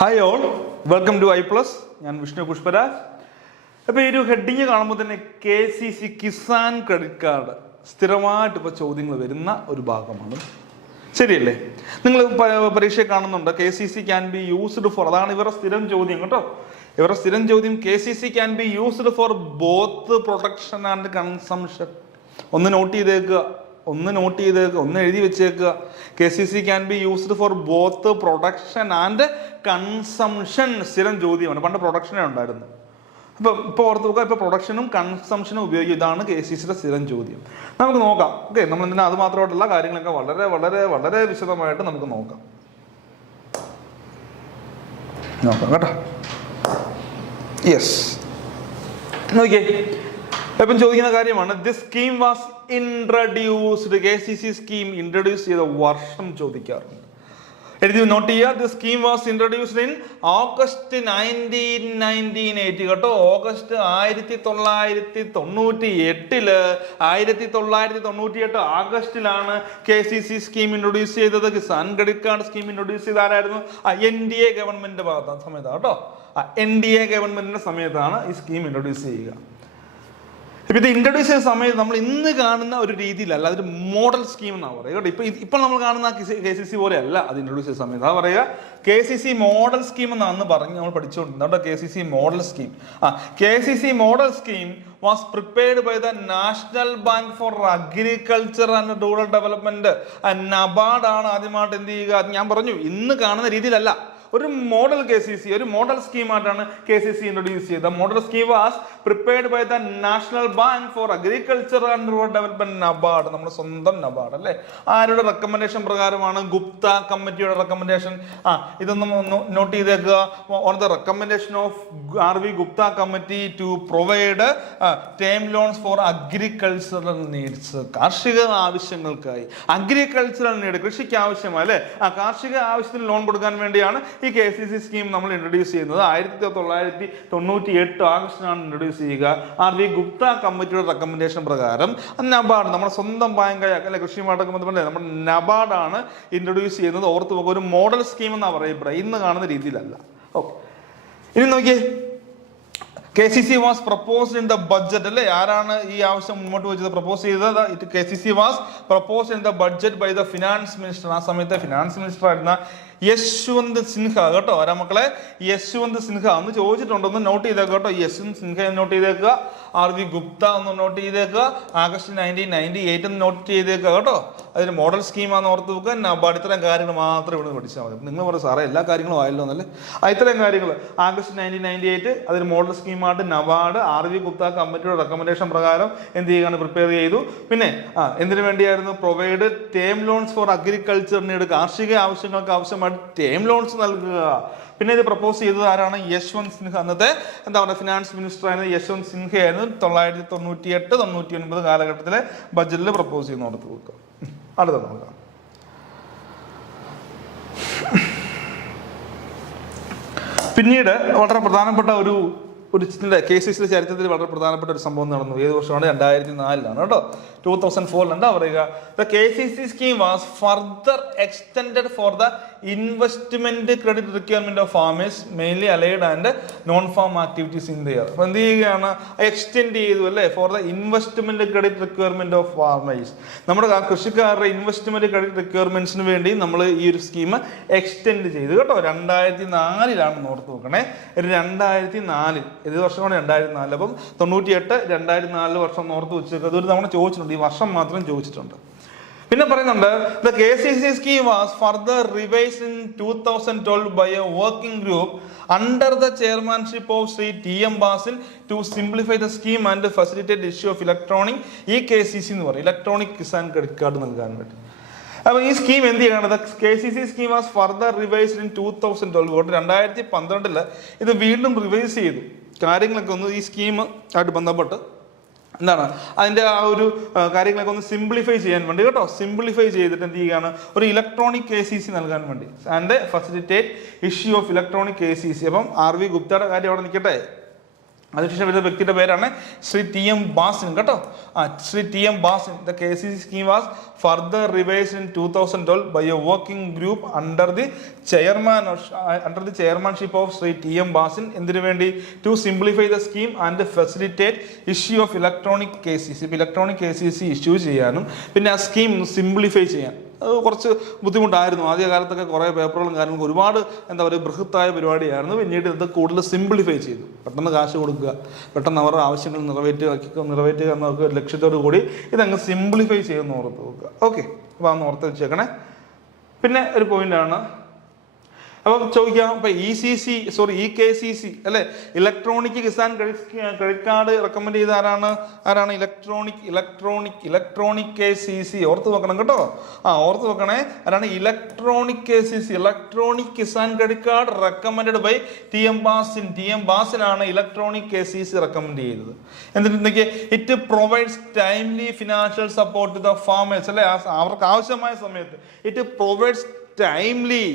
Hi all, welcome to I plus. ഞാൻ വിഷ്ണു പുഷ്പരാജ്. അപ്പോൾ ഈ ഒരു ഹെഡിങ് കാണുമ്പോൾ തന്നെ KCC കിസാൻ ക്രെഡിറ്റ് കാർഡ് സ്ഥിരമായിട്ട് ഇപ്പോൾ ചോദ്യങ്ങൾ വരുന്ന ഒരു ഭാഗമാണ്. ശരിയല്ലേ? നിങ്ങൾ പരീക്ഷയെ കാണുന്നുണ്ട് KCC can be used for, അതാണ് ഇവരുടെ സ്ഥിരം ചോദ്യം കേട്ടോ. ഇവരുടെ സ്ഥിരം ചോദ്യം KCC can be used for both production and consumption. ഒന്ന് നോട്ട് ചെയ്തേക്കുക, ഒന്ന് എഴുതി വെച്ചേക്കുക. KCC can be used for both production and consumption സ്ഥിരം ചോദ്യമാണ്. പണ്ട് പ്രൊഡക്ഷനേ ഉണ്ടായിരുന്നു. അപ്പോൾ ഇപ്പോൾ ഓർത്ത് നോക്കുക, ഇപ്പോൾ പ്രൊഡക്ഷനും കൺസംഷനും ഉപയോഗിക്കും. ഇതാണ് KCCയുടെ സ്ഥിരം ചോദ്യം. നമുക്ക് നോക്കാം. ഓക്കെ, നമ്മൾ എന്തിനാ അത് മാത്രമായിട്ടുള്ള കാര്യങ്ങളൊക്കെ വളരെ വളരെ വളരെ വിശദമായിട്ട് നമുക്ക് നോക്കാം കേട്ടോ. യെസ്, നോക്കിയേ, എപ്പം ചോദിക്കുന്ന കാര്യമാണ്. This scheme was introduced. KCC scheme introduce ചെയ്ത വർഷം ചോദിക്കാറുണ്ട്. എഴുതി നോട്ട് ചെയ്യുക. This scheme was introduced in August 1998 കേട്ടോ. ഓഗസ്റ്റ് 1998 1998 ആഗസ്റ്റിലാണ് KCC സ്കീം ഇൻട്രൊഡ്യൂസ് ചെയ്തത്. Kisan credit card scheme introduce ചെയ്ത ആരായിരുന്നു? NDA ഗവൺമെന്റിന്റെ ഭാഗത്താണ് സമയത്താണ് കേട്ടോ. NDA ഗവൺമെന്റിന്റെ സമയത്താണ് ഈ സ്കീം ഇൻട്രൊഡ്യൂസ് ചെയ്യുക. ഇപ്പം ഇത് ഇൻട്രൊഡ്യൂസ് ചെയ്ത സമയത്ത് നമ്മൾ ഇന്ന് കാണുന്ന ഒരു രീതിയിലല്ല, അതൊരു മോഡൽ സ്കീം എന്നാണ് പറയുക കേട്ടോ. ഇപ്പം നമ്മൾ കാണുന്ന KCC പോലെ അല്ല അത് ഇൻട്രൊഡ്യൂസ് ചെയ്ത സമയത്ത്. അതാ പറയുക KCC മോഡൽ സ്കീം എന്നാണ് പറഞ്ഞ് നമ്മൾ പഠിച്ചുകൊണ്ടിരുന്നത് കേട്ടോ. KCC model scheme. KCC model scheme was prepared by the national bank for agriculture and rural development. NABARD ആണ് ആദ്യമായിട്ട് എന്ത് ചെയ്യുക. ഞാൻ പറഞ്ഞു ഇന്ന് കാണുന്ന രീതിയിലല്ല, ഒരു മോഡൽ KCC, ഒരു മോഡൽ സ്കീമായിട്ടാണ് KCC ഇൻട്രൊഡ്യൂസ് ചെയ്തത്. Model scheme was prepared by the national bank for agriculture and rural development, NABARD. നമ്മുടെ സ്വന്തം NABARD അല്ലേ. ആരുടെ റെക്കമെൻഡേഷൻ പ്രകാരമാണ്? ഗുപ്ത കമ്മിറ്റിയുടെ റെക്കമെൻഡേഷൻ. ഇതൊന്നും നോട്ട് ചെയ്തേക്കുക. On the recommendation of RV Gupta committee to provide term loans for agricultural needs. കാർഷിക ആവശ്യങ്ങൾക്കായി, അഗ്രികൾച്ചറൽ നീഡ്, കൃഷിക്ക് ആവശ്യമായി അല്ലെ, കാർഷിക ആവശ്യത്തിന് ലോൺ കൊടുക്കാൻ വേണ്ടിയാണ് ഈ KCC സ്കീം നമ്മൾ ഇൻട്രൊഡ്യൂസ് ചെയ്യുന്നത്. 1998 ആഗസ്റ്റിനാണ് ഇൻട്രൊഡ്യൂസ് ചെയ്യുക. RV ഗുപ്ത കമ്മിറ്റിയുടെ റെക്കമെൻഡേഷൻ പ്രകാരം NABARD, നമ്മുടെ സ്വന്തം ബാങ്കായ അല്ലെ, കൃഷിയുമായിട്ടൊക്കെ ബന്ധപ്പെട്ട നമ്മുടെ NABARD ആണ് ഇൻട്രൊഡ്യൂസ് ചെയ്യുന്നത്. ഓർത്ത് പോകുക, ഒരു മോഡൽ സ്കീം എന്നാണ് പറയപ്പെടുക, ഇന്ന് കാണുന്ന രീതിയിലല്ല. ഓക്കെ, ഇനി നോക്കിയേ. KCC was proposed in the budget അല്ലേ. ആരാണ് ഈ ആവശ്യം മുന്നോട്ട് വെച്ചത്, പ്രപ്പോസ് ചെയ്തത്? KCC was proposed in the budget by the finance minister. ആ സമയത്തെ ഫിനാൻസ് മിനിസ്റ്റർ ആയിരുന്ന യശ്വന്ത് സിൻഹ കേട്ടോ. ആരാ മക്കളെ? യശ്വന്ത് സിൻഹ. ഒന്ന് ചോദിച്ചിട്ടുണ്ട്, ഒന്ന് നോട്ട് ചെയ്തേക്കുക കേട്ടോ. യശ്വന്ത് സിൻഹ നോട്ട് ചെയ്തേക്കുക. RV ഗുപ്ത ഒന്ന് നോട്ട് ചെയ്തേക്കുക. ആഗസ്റ്റ് 1998 എന്ന് നോട്ട് ചെയ്തേക്കുക കേട്ടോ. അതിന് മോഡൽ സ്കീമാന്ന് ഓർത്ത് വെക്കുക. NABARD. ഇത്രയും കാര്യങ്ങൾ മാത്രം ഇവിടെ പഠിച്ചാൽ മതി. നിങ്ങൾ പറയും സാറേ എല്ലാ കാര്യങ്ങളും ആയല്ലോ എന്നല്ലേ. ഇത്രയും കാര്യങ്ങൾ. ആഗസ്റ്റ് 1998 അതിന് മോഡൽ സ്കീമായിട്ട് NABARD RV ഗുപ്ത കമ്മിറ്റിയുടെ റെക്കമെൻഡേഷൻ പ്രകാരം എന്ത് ചെയ്യുകയാണ്, പ്രിപ്പയർ ചെയ്തു. പിന്നെ എന്തിനു വേണ്ടിയായിരുന്നു? Provide term loans four agriculture need. കാർഷിക ആവശ്യങ്ങൾക്ക് ആവശ്യമായിട്ട് ടേം ലോൺസ് നൽകുക. പിന്നെ ഇത് പ്രപ്പോസ് ചെയ്തത് ആരാണ്? യശ്വന്ത് സിൻഹ. അന്നത്തെ എന്താ പറയുക ഫിനാൻസ് മിനിസ്റ്റർ ആയിരുന്നത് യശ്വന്ത് സിൻഹയായിരുന്നു. 1998-99 കാലഘട്ടത്തിലെ ബഡ്ജറ്റിൽ പ്രപ്പോസ് ചെയ്യുന്ന ഓർത്ത് വെക്കുക. അടുത്ത നോക്കാം. പിന്നീട് വളരെ പ്രധാനപ്പെട്ട ഒരു KCCയുടെ ചരിത്രത്തിൽ വളരെ പ്രധാനപ്പെട്ട ഒരു സംഭവം നടന്നു. ഏത് വർഷമാണ്? 2004 കേട്ടോ. 2004 എന്താ പറയുക? The KCC scheme was further extended for the investment credit requirement of farmers mainly allied and non farm activities in the year. അപ്പൊ എന്ത് ചെയ്യുകയാണ്? എക്സ്റ്റെൻഡ് ചെയ്തു അല്ലേ, for the investment credit requirement of farmers. നമ്മുടെ കൃഷിക്കാരുടെ ഇൻവെസ്റ്റ്മെന്റ് ക്രെഡിറ്റ് റിക്വയർമെന്റ്സിന് വേണ്ടി നമ്മൾ ഈ ഒരു സ്കീം എക്സ്റ്റെൻഡ് ചെയ്തു കേട്ടോ. 2004 ഓർത്ത് നോക്കണേ. 2004 ഇത് വർഷമാണ് 2004. അപ്പം 98, 2004 വർഷം ഓർത്ത് വെച്ചേക്കുക. അതൊരു തവണ ചോദിച്ചിട്ടുണ്ട്, ഈ വർഷം മാത്രം ചോദിച്ചിട്ടുണ്ട്. പിന്നെ പറയുന്നുണ്ട് the KCC scheme was further revised in 2012 by a working group under the chairmanship of Shri TM ബാസിൽ to simplify the scheme and facilitate issue of electronic KCC എന്ന് പറയും, ഇലക്ട്രോണിക് കിസാൻ ക്രെഡിറ്റ് കാർഡ് നൽകാൻ വേണ്ടി. അപ്പൊ ഈ സ്കീം എന്ത് ചെയ്യണം? KCC scheme was further revised in 2012. 2012 ഇത് വീണ്ടും റിവൈസ് ചെയ്തു. കാര്യങ്ങളൊക്കെ ഒന്ന് ഈ സ്കീം ആയിട്ട് ബന്ധപ്പെട്ട് എന്താണ് അതിൻ്റെ ആ ഒരു കാര്യങ്ങളൊക്കെ ഒന്ന് സിംപ്ലിഫൈ ചെയ്യാൻ വേണ്ടി കേട്ടോ. സിംപ്ലിഫൈ ചെയ്തിട്ട് എന്ത് ചെയ്യുകയാണ്? ഒരു ഇലക്ട്രോണിക് KCC നൽകാൻ വേണ്ടി and facilitate issue of electronic KCC. അപ്പം RV ഗുപ്തയുടെ കാര്യം അവിടെ നിൽക്കട്ടെ. അതിനുശേഷം വരുന്ന വ്യക്തിയുടെ പേരാണ് ശ്രീ ടി എം ബാസിൻ കേട്ടോ. Shri T M Basin. The KCC scheme was further revised in 2012 by a working group under the chairmanship of Shri T M Bhasin. എന്തിനു വേണ്ടി? To simplify the scheme and facilitate issue of electronic KCC. ഇപ്പോൾ electronic KCC issue ചെയ്യാനും പിന്നെ ആ scheme simplify ചെയ്യാൻ അത് കുറച്ച് ബുദ്ധിമുട്ടായിരുന്നു. ആദ്യകാലത്തൊക്കെ കുറേ പേപ്പറുകളും കാര്യങ്ങളും ഒരുപാട് എന്താ പറയുക ബൃഹത്തായ പരിപാടിയായിരുന്നു. പിന്നീട് ഇത് കൂടുതൽ സിംപ്ലിഫൈ ചെയ്തു. പെട്ടെന്ന് കാശ് കൊടുക്കുക, പെട്ടെന്ന് അവരുടെ ആവശ്യങ്ങൾ നിറവേറ്റുക എന്ന ലക്ഷ്യത്തോടു കൂടി ഇതങ്ങ് സിംപ്ലിഫൈ ചെയ്യുമെന്ന് ഓർത്ത് വെക്കുക. ഓക്കെ, അപ്പോൾ അതൊന്ന് ഓർത്ത് വെച്ചേക്കണേ. പിന്നെ ഒരു പോയിന്റാണ്, അപ്പം ചോദിക്കാം, ഇപ്പം EKCC അല്ലെ, electronic Kisan credit card recommend ചെയ്ത ആരാണ്? Electronic KCC. ഓർത്ത് വെക്കണം കേട്ടോ. ഓർത്ത് വെക്കണേ, ആരാണ്? Electronic KCC, electronic Kisan credit card recommend by T M ബാസിനാണ് ഇലക്ട്രോണിക് KCC റെക്കമെൻഡ് ചെയ്തത്. എന്നിട്ട് it provides timely financial support to the farmers അല്ലെ, അവർക്ക് ആവശ്യമായ സമയത്ത് it provides timely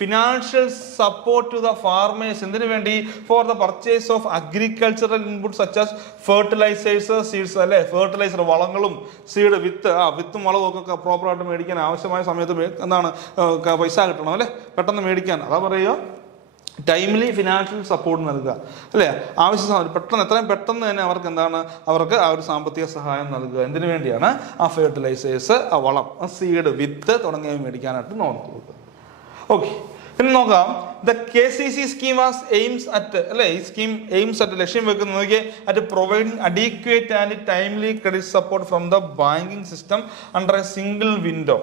financial support to the farmers. എന്തിനു വേണ്ടി? For the purchase of agricultural inputs such as fertilizers, seeds അല്ലെ, ഫെർട്ടിലൈസർ വളങ്ങളും സീഡ് വിത്തും വളവും ഒക്കെ പ്രോപ്പറായിട്ട് മേടിക്കാൻ ആവശ്യമായ സമയത്ത് എന്താണ് പൈസ കിട്ടണം അല്ലെ, പെട്ടെന്ന് മേടിക്കാൻ. അതാ പറയുക ടൈംലി ഫിനാൻഷ്യൽ സപ്പോർട്ട് നൽകുക അല്ലേ, ആവശ്യം പെട്ടെന്ന് എത്രയും പെട്ടെന്ന് തന്നെ അവർക്ക് ആ ഒരു സാമ്പത്തിക സഹായം നൽകുക. എന്തിനു വേണ്ടിയാണ്? ആ ഫെർട്ടിലൈസേഴ്സ്, ആ വളം, സീഡ്, വിത്ത് തുടങ്ങിയവ മേടിക്കാനായിട്ട് നോക്കി കൊടുക്കുക. ഓക്കെ, പിന്നെ നോക്കാം. The KCC scheme was aims at അല്ലെ, ഈ സ്കീം ലക്ഷ്യം വെക്കുന്നത് at providing adequate and timely credit support from the banking system under a single window.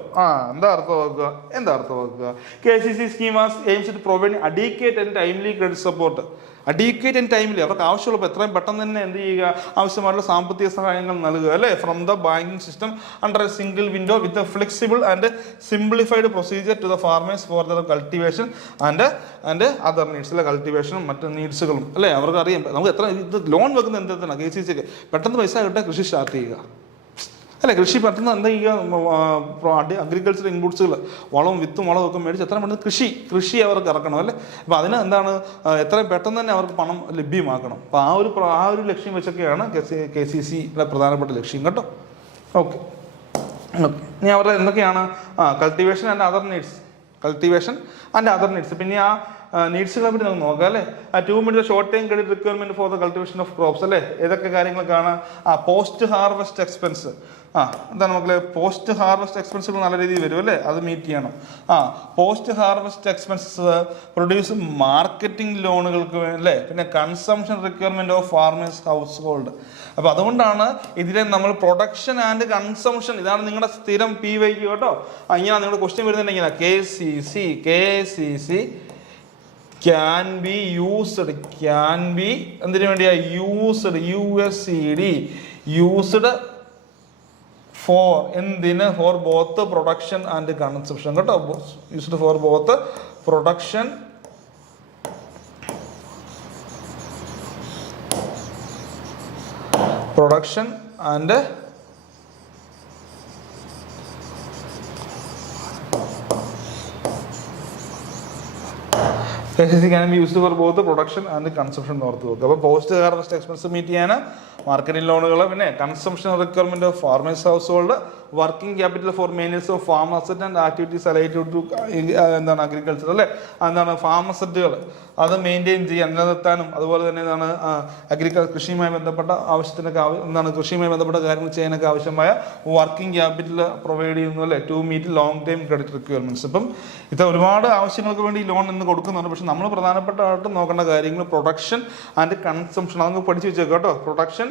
എന്താ അർത്ഥം വെക്കുക? KCC scheme was aims at providing adequate and timely credit support. Adequate and timely, അവർക്ക് ആവശ്യമുള്ളപ്പോൾ എത്രയും പെട്ടെന്ന് തന്നെ എന്ത് ചെയ്യുക, ആവശ്യമായിട്ടുള്ള സാമ്പത്തിക സഹായങ്ങൾ നൽകുക അല്ലേ, from the banking system under a single window with a flexible and simplified procedure to the farmers for the cultivation and other needs അല്ലെ, കൾട്ടിവേഷനും മറ്റ് നീഡ്സുകളും അല്ലേ. അവർക്ക് അറിയാം നമുക്ക് എത്ര ഇത് ലോൺ വെക്കുന്ന എന്താണ് KCC പെട്ടെന്ന് പൈസ കിട്ടുക, കൃഷി സ്റ്റാർട്ട് ചെയ്യുക അല്ലെ, കൃഷി പെട്ടെന്ന് എന്താ ചെയ്യുക, അഗ്രികൾച്ചർ ഇൻപുട്സുകൾ വളവും ഒക്കെ മേടിച്ച് എത്രയും പെട്ടെന്ന് കൃഷി അവർക്ക് ഇറക്കണം അല്ലേ. അപ്പോൾ അതിന് എന്താണ് എത്രയും പെട്ടെന്ന് തന്നെ അവർക്ക് പണം ലഭ്യമാക്കണം. അപ്പോൾ ആ ഒരു ലക്ഷ്യം വെച്ചൊക്കെയാണ് KCCയുടെ പ്രധാനപ്പെട്ട ലക്ഷ്യം കേട്ടോ. ഓക്കെ, ഇനി അവരുടെ എന്തൊക്കെയാണ്? Cultivation and other needs. പിന്നെ ആ നീഡ്സുകളെ പറ്റി നമുക്ക് നോക്കാം അല്ലേ. 2 minutes short time credit requirement four the cultivation of crops അല്ലേ. ഏതൊക്കെ കാര്യങ്ങളൊക്കെയാണ്? Post harvest expense. എന്താണ് മക്കളെ? പോസ്റ്റ് ഹാർവെസ്റ്റ് എക്സ്പെൻസുകൾ നല്ല രീതിയിൽ വരും അല്ലേ, അത് മീറ്റ് ചെയ്യണം. Post harvest expenses, produce marketing ലോണുകൾക്ക് അല്ലേ, പിന്നെ consumption requirement of farmers household. അപ്പോൾ അതുകൊണ്ടാണ് ഇതിനെ നമ്മൾ പ്രൊഡക്ഷൻ ആൻഡ് കൺസംഷൻ, ഇതാണ് നിങ്ങളുടെ സ്ഥിരം PYQ കേട്ടോ. ഇങ്ങനെ നിങ്ങളുടെ ക്വസ്റ്റ്യൻ വരുന്നുണ്ടെങ്കിൽ KCC can be എന്തിനു വേണ്ടിയാ? used for എന്തിന്? For both production and consumption കേട്ടോ. used for both production and KCC can be used for both production and consumption ഓർത്ത് വെക്കുക. അപ്പോൾ പോസ്റ്റ് ഹാർവെസ്റ്റ് എക്സ്പെൻസ് മീറ്റ് ചെയ്യാൻ മാർക്കറ്റിംഗ് ലോണുകൾ, പിന്നെ consumption requirement of farmers household, working capital for maintenance of farm asset and activities related to agriculture അല്ലേ. Farm അസറ്റുകൾ അത് maintain ചെയ്യാൻ, നിലനിർത്താനും അതുപോലെ തന്നെ കൃഷിയുമായി ബന്ധപ്പെട്ട ആവശ്യത്തിനൊക്കെ കൃഷിയുമായി ബന്ധപ്പെട്ട കാര്യങ്ങൾ ചെയ്യാനൊക്കെ ആവശ്യമായ വർക്കിംഗ് ക്യാപിറ്റൽ പ്രൊവൈഡ് ചെയ്യുന്നു അല്ലേ, to meet long time credit requirements. ഇപ്പം ഇത് ഒരുപാട് ആവശ്യങ്ങൾക്ക് വേണ്ടി ലോൺ ഇന്ന് കൊടുക്കുന്നുണ്ട്. പക്ഷെ നമ്മൾ പ്രധാനപ്പെട്ടതായിട്ട് നോക്കേണ്ട കാര്യങ്ങൾ പ്രൊഡക്ഷൻ ആൻഡ് കൺസംഷൻ, അതൊക്കെ പഠിച്ചു വെച്ചേക്കാം കേട്ടോ. പ്രൊഡക്ഷൻ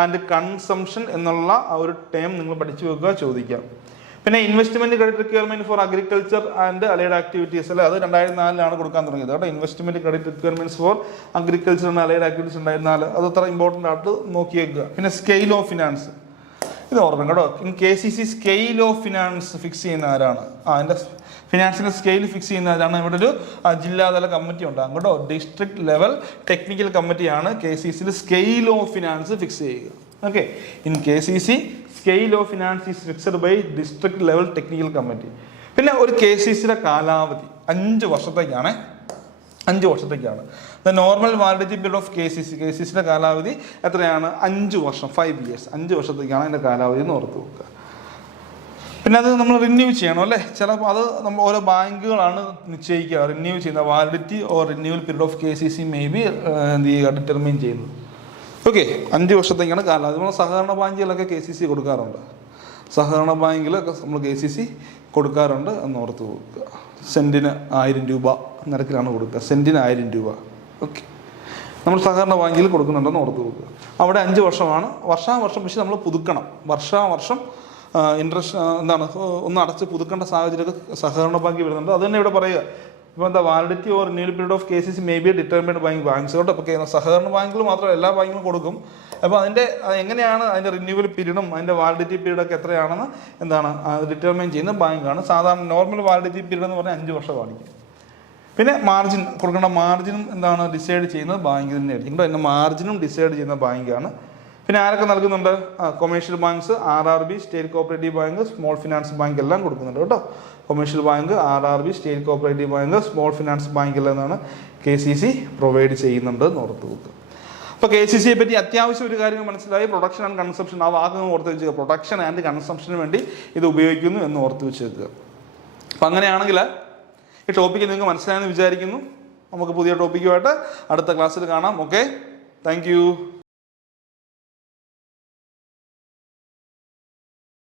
ആൻഡ് കൺസംഷൻ എന്നുള്ള ആ ഒരു ടേം നിങ്ങൾ പഠിച്ചു വെക്കുക, ചോദിക്കാം. പിന്നെ investment credit requirement four agriculture and allied activities അല്ലേ, അത് 2004 കൊടുക്കാൻ തുടങ്ങിയത് കേട്ടോ. Investment credit requirements four agriculture and allied activities 2004, അത് അത്ര ഇമ്പോർട്ടൻ്റ് ആയിട്ട് നോക്കിയേക്കുക. പിന്നെ സ്കെയിൽ ഓഫ് ഫിനാൻസ്, ഇത് ഓർമ്മ കേട്ടോ. KCC scale of finance fix ചെയ്യുന്ന ആരാണ്? അതിൻ്റെ ഫിനാൻസിൻ്റെ സ്കെയിൽ ഫിക്സ് ചെയ്യുന്ന ആരാണ്? ഇവിടെ ഒരു ജില്ലാതല കമ്മിറ്റി ഉണ്ടാകും കേട്ടോ. ഡിസ്ട്രിക്ട് ലെവൽ ടെക്നിക്കൽ കമ്മിറ്റിയാണ് KCCയിൽ സ്കെയിൽ ഓഫ് ഫിനാൻസ് ഫിക്സ് ചെയ്യുക. Okay, in KCC scale of finance is fixed by district level technical committee. പിന്നെ ഒരു KCCയുടെ കാലാവധി 5 വർഷത്തേക്കാണ്. 5 വർഷത്തേക്കാണ്. The normal validity period of K C സിയുടെ കാലാവധി എത്രയാണ്? 5 വർഷം, 5 ഇയേഴ്സ്, 5 വർഷത്തേക്കാണ് അതിൻ്റെ കാലാവധി എന്ന് ഓർത്ത് വെക്കുക. പിന്നെ അത് നമ്മൾ റിന്യൂ ചെയ്യണം അല്ലേ? ചിലപ്പോൾ അത് നമ്മൾ ഓരോ ബാങ്കുകളാണ് നിശ്ചയിക്കുക, റിന്യൂ ചെയ്യുന്ന validity or renewal period of KCC may B determine ചെയ്യുന്നത്. ഓക്കെ, 5 വർഷത്തേക്കാണ് കാലാവധി. നമ്മൾ സഹകരണ ബാങ്കുകളൊക്കെ KCC കൊടുക്കാറുണ്ട്, സഹകരണ ബാങ്കിലൊക്കെ നമ്മൾ KCC കൊടുക്കാറുണ്ട് എന്ന് ഓർത്ത് കൊടുക്കുക. സെൻറ്റിന് 1000 രൂപ നിരക്കിലാണ് കൊടുക്കുക, സെൻറ്റിന് 1000 രൂപ. ഓക്കെ, നമ്മൾ സഹകരണ ബാങ്കിൽ കൊടുക്കുന്നുണ്ടെന്ന് ഓർത്ത് കൊടുക്കുക. അവിടെ 5 വർഷമാണ്, വർഷാവർഷം പക്ഷേ നമ്മൾ പുതുക്കണം, വർഷാവർഷം ഇൻട്രസ്റ്റ് എന്താണ് ഒന്ന് അടച്ച് പുതുക്കേണ്ട സാഹചര്യമൊക്കെ സഹകരണ ബാങ്കിൽ വരുന്നുണ്ട്. അത് തന്നെ ഇവിടെ പറയുക. ഇപ്പോൾ എന്താ validity or renewal period of KCC may be determined by banks. കേട്ടോ, അപ്പോൾ സഹകരണ ബാങ്കിൽ മാത്രമല്ല എല്ലാ ബാങ്കിലും കൊടുക്കും. അപ്പോൾ അതിൻ്റെ എങ്ങനെയാണ് അതിൻ്റെ റിന്യൂവൽ പീരീഡും അതിൻ്റെ വാലിഡിറ്റി പീരീഡൊക്കെ എത്രയാണെന്ന് എന്താണ് ഡിറ്റർമൈൻ ചെയ്യുന്ന ബാങ്കാണ്. സാധാരണ നോർമൽ വാലിഡിറ്റി പീരീഡ് എന്ന് പറഞ്ഞാൽ 5 വർഷം കാണിക്കും. പിന്നെ മാർജിൻ കൊടുക്കേണ്ട മാർജിനും എന്താണ് ഡിസൈഡ് ചെയ്യുന്നത് ബാങ്ക് തന്നെയായിരിക്കും. കേട്ടോ, അതിൻ്റെ മാർജിനും ഡിസൈഡ് ചെയ്യുന്ന ബാങ്കാണ്. പിന്നെ ആരൊക്കെ നൽകുന്നുണ്ട്? Commercial banks, RRB, state cooperative bank, small finance bank എല്ലാം കൊടുക്കുന്നുണ്ട്. കേട്ടോ, commercial bank, RRB, state cooperative bank, small finance bank എല്ലാം എന്നാണ് KCC പ്രൊവൈഡ് ചെയ്യുന്നുണ്ട് എന്ന് ഓർത്ത് വെക്കുക. അപ്പോൾ KCCയെ പറ്റി അത്യാവശ്യം ഒരു കാര്യം മനസ്സിലായി. പ്രൊഡക്ഷൻ ആൻഡ് കൺസംഷൻ, ആ വാക്ക് ഓർത്ത് വെക്കുക. പ്രൊഡക്ഷൻ ആൻഡ് കൺസംഷന് വേണ്ടി ഇത് ഉപയോഗിക്കുന്നു എന്ന് ഓർത്ത് വെച്ചേക്കുക. അപ്പം അങ്ങനെയാണെങ്കിൽ ഈ ടോപ്പിക്ക് നിങ്ങൾക്ക് മനസ്സിലായെന്ന് വിചാരിക്കുന്നു. നമുക്ക് പുതിയ ടോപ്പിക്കുമായിട്ട് അടുത്ത ക്ലാസ്സിൽ കാണാം. Okay, thank you.